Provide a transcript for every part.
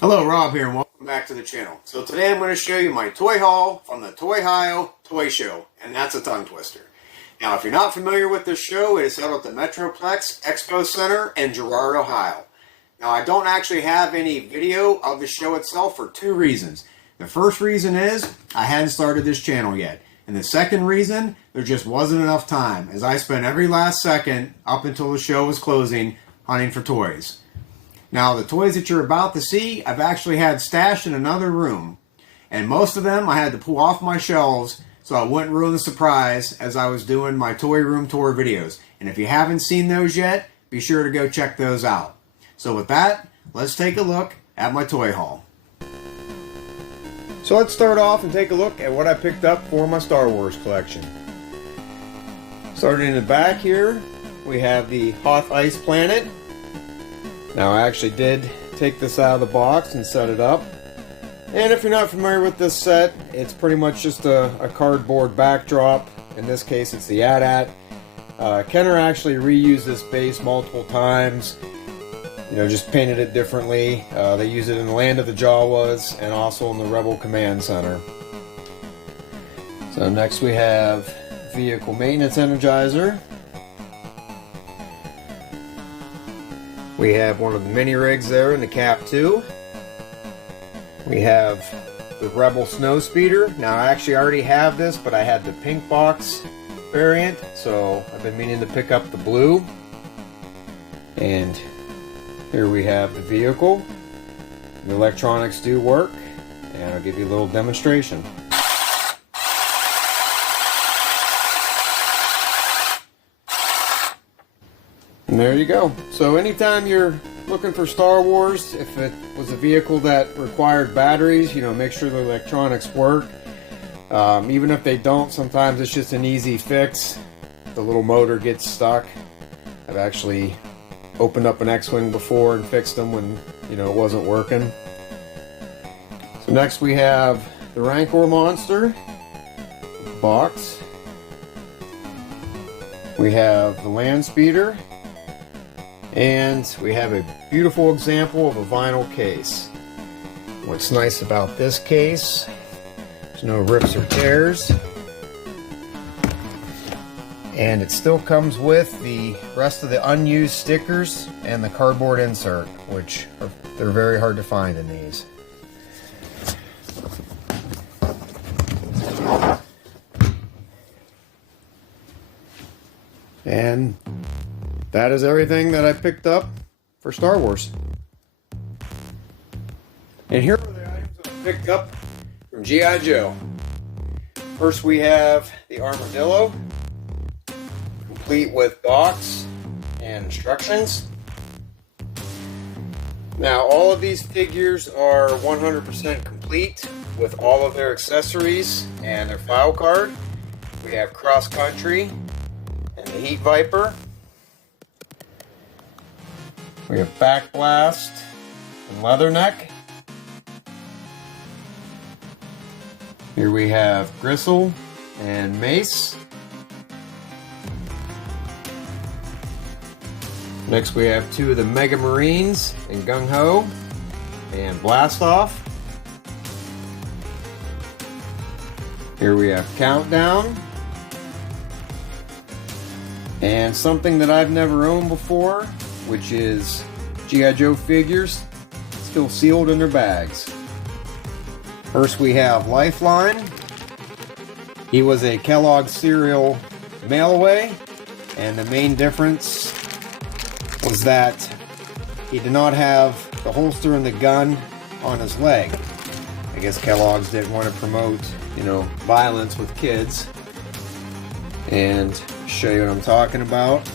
Hello, Rob here, and welcome back to the channel. So today I'm going to show you my toy haul from the TOYHIO Toy Show, and that's a tongue twister. Now, if you're not familiar with this show, it is held at the Metroplex Expo Center in Girard, Ohio. Now, I don't actually have any video of the show itself for two reasons. The first reason is I hadn't started this channel yet. And the second reason, there just wasn't enough time, as I spent every last second up until the show was closing hunting for toys. Now, the toys that you're about to see, I've actually had stashed in another room. And most of them I had to pull off my shelves so I wouldn't ruin the surprise as I was doing my toy room tour videos. And if you haven't seen those yet, be sure to go check those out. So with that, let's take a look at my toy haul. So let's start off and take a look at what I picked up for my Star Wars collection. Starting in the back here, we have the Hoth Ice Planet. Now, I actually did take this out of the box and set it up. And if you're not familiar with this set, it's pretty much just a cardboard backdrop. In this case, it's the AT-AT. Kenner actually reused this base multiple times. You know, just painted it differently. They use it in the Land of the Jawas and also in the Rebel Command Center. So next we have Vehicle Maintenance Energizer. We have one of the mini rigs there in the Cap 2. We have the Rebel Snow Speeder. Now, I actually already have this, but I had the pink box variant, so I've been meaning to pick up the blue. And here we have the vehicle. The electronics do work, and I'll give you a little demonstration. And there you go. So anytime you're looking for Star Wars, if it was a vehicle that required batteries, you know, make sure the electronics work. Even if they don't, sometimes it's just an easy fix. The little motor gets stuck. I've actually opened up an X-Wing before and fixed them when, you know, it wasn't working. So next we have the Rancor Monster box. We have the Land Speeder. And we have a beautiful example of a vinyl case. What's nice about this case, there's no rips or tears. And it still comes with the rest of the unused stickers and the cardboard insert, which they're very hard to find in these. And that is everything that I picked up for Star Wars. And here are the items I picked up from G.I. Joe. First we have the Armadillo, complete with box and instructions. Now, all of these figures are 100% complete with all of their accessories and their file card. We have Cross Country and the Heat Viper. We have Back Blast and Leatherneck. Here we have Gristle and Mace. Next we have two of the Mega Marines and Gung Ho and Blast Off. Here we have Countdown. And something that I've never owned before, which is G.I. Joe figures, still sealed in their bags. First we have Lifeline. He was a Kellogg cereal mail-away, and the main difference was that he did not have the holster and the gun on his leg. I guess Kellogg's didn't want to promote, you know, violence with kids. And show you what I'm talking about.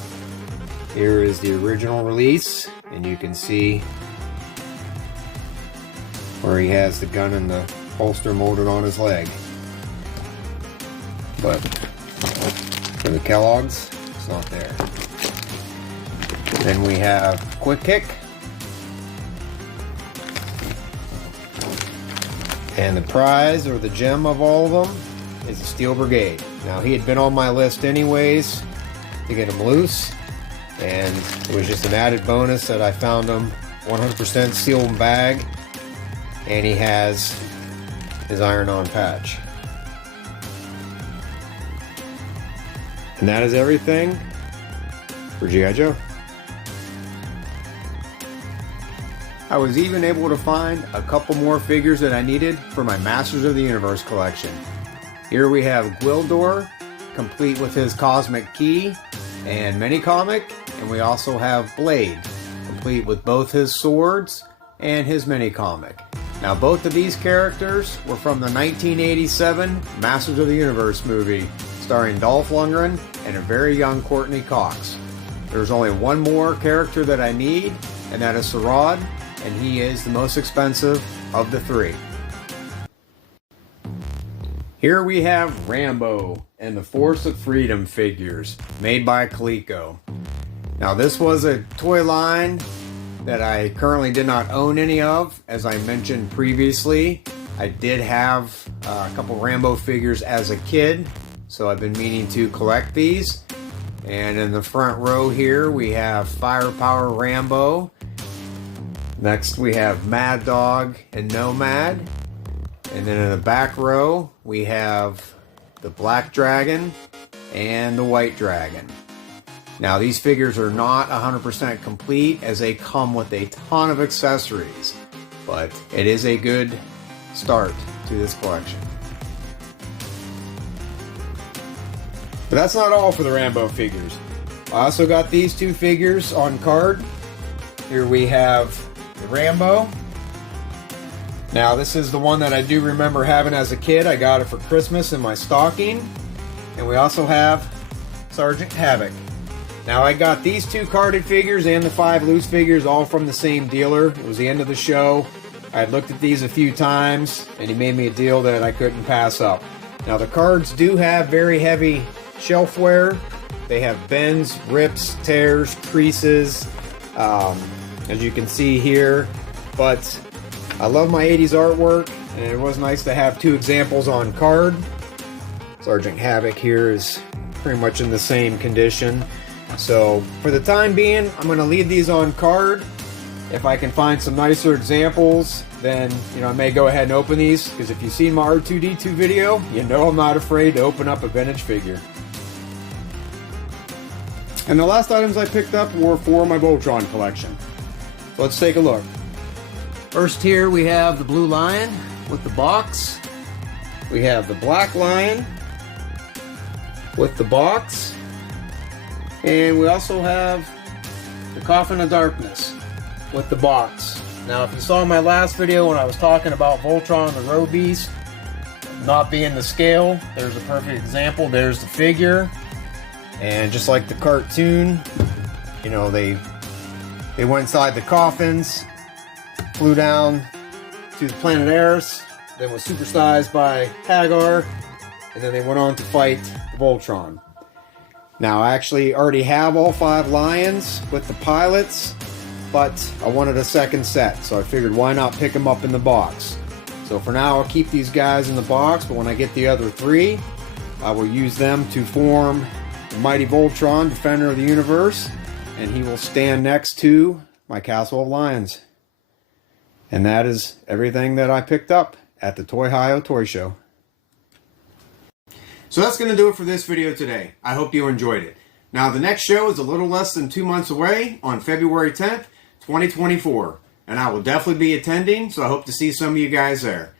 Here is the original release, and you can see where he has the gun and the holster molded on his leg. But for the Kellogg's, it's not there. Then we have Quick Kick. And the prize, or the gem of all of them, is the Steel Brigade. Now, he had been on my list anyways to get him loose, and it was just an added bonus that I found him 100% sealed bag and he has his iron-on patch. And that is everything for G.I. Joe. I was even able to find a couple more figures that I needed for my Masters of the Universe collection. Here we have Gwildor, complete with his Cosmic Key and mini-comic, and we also have Blade, complete with both his swords and his mini-comic. Now both of these characters were from the 1987 Masters of the Universe movie, starring Dolph Lundgren and a very young Courtney Cox. There's only one more character that I need, and that is Girard, and he is the most expensive of the three. Here we have Rambo and the Force of Freedom figures, made by Coleco. Now this was a toy line that I currently did not own any of. As I mentioned previously, I did have a couple Rambo figures as a kid, so I've been meaning to collect these. And in the front row here we have Firepower Rambo. Next we have Mad Dog and Nomad. And then in the back row we have the Black Dragon and the White Dragon. Now these figures are not 100% complete, as they come with a ton of accessories, but it is a good start to this collection. But that's not all for the Rambo figures. I also got these two figures on card. Here we have the Rambo. Now this is the one that I do remember having as a kid. I got it for Christmas in my stocking. And we also have Sergeant Havoc. Now I got these two carded figures and the 5 loose figures all from the same dealer. It was the end of the show. I had looked at these a few times and he made me a deal that I couldn't pass up. Now the cards do have very heavy shelf wear. They have bends, rips, tears, creases, as you can see here. But I love my 80s artwork, and it was nice to have 2 examples on card. Sergeant Havoc here is pretty much in the same condition. So for the time being, I'm going to leave these on card. If I can find some nicer examples, then I may go ahead and open these, because if you've seen my R2-D2 video, you know I'm not afraid to open up a vintage figure. And the last items I picked up were for my Voltron collection. So let's take a look. First here we have the Blue Lion with the box. We have the Black Lion with the box. And we also have the Coffin of Darkness with the box. Now if you saw my last video when I was talking about Voltron the Road Beast not being the scale, there's a perfect example. There's the figure. And just like the cartoon, they went inside the coffins, flew down to the planet Eris, then was supersized by Hagar, and then they went on to fight Voltron. Now I actually already have all 5 lions with the pilots, but I wanted a second set, so I figured why not pick them up in the box. So for now I'll keep these guys in the box, but when I get the other 3, I will use them to form the mighty Voltron, Defender of the Universe, and he will stand next to my Castle of Lions. And that is everything that I picked up at the TOYHIO Toy Show. So that's going to do it for this video today. I hope you enjoyed it. Now the next show is a little less than 2 months away on February 10th, 2024. And I will definitely be attending, so I hope to see some of you guys there.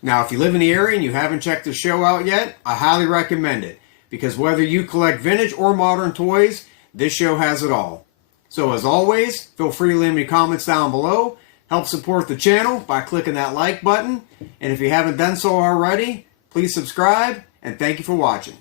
Now if you live in the area and you haven't checked the show out yet, I highly recommend it. Because whether you collect vintage or modern toys, this show has it all. So as always, feel free to leave me comments down below. Help support the channel by clicking that like button. And if you haven't done so already, please subscribe, and thank you for watching.